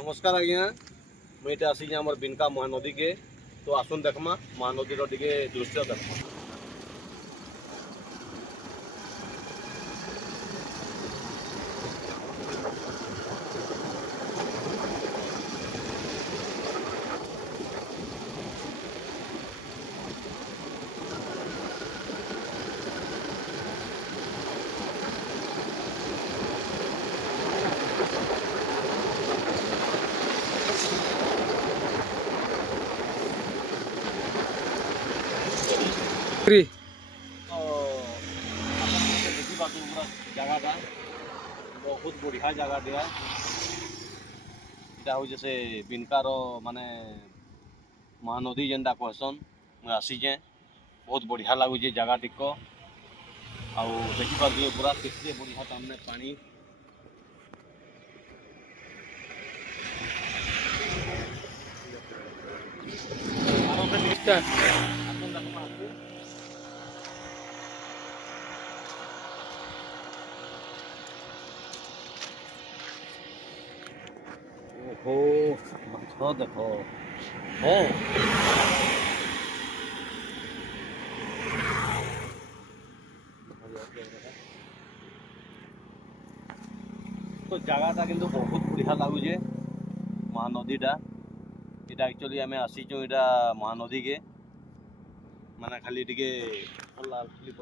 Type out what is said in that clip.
नमस्कार आज्ञा मुझे आसी आम बिनका महानदी के तो आसन देखमा महानदी टे दृश्य देखमा। जगह बहुत बढ़िया जगह हूँ जैसे बिनकार माने महानदी जेनटा कहसन मुझे आसीचे बहुत बढ़िया लगुच जगह टिक देखिए पूरा केते बढ़िया तामने पानी ओहो माछ देखो हाँ तो जगहटा किंतु बहुत बढ़िया लगुचे महानदीटा इटा एक्चुअली आम आसीचु इटा महानदी के माने खाली टिके आसलु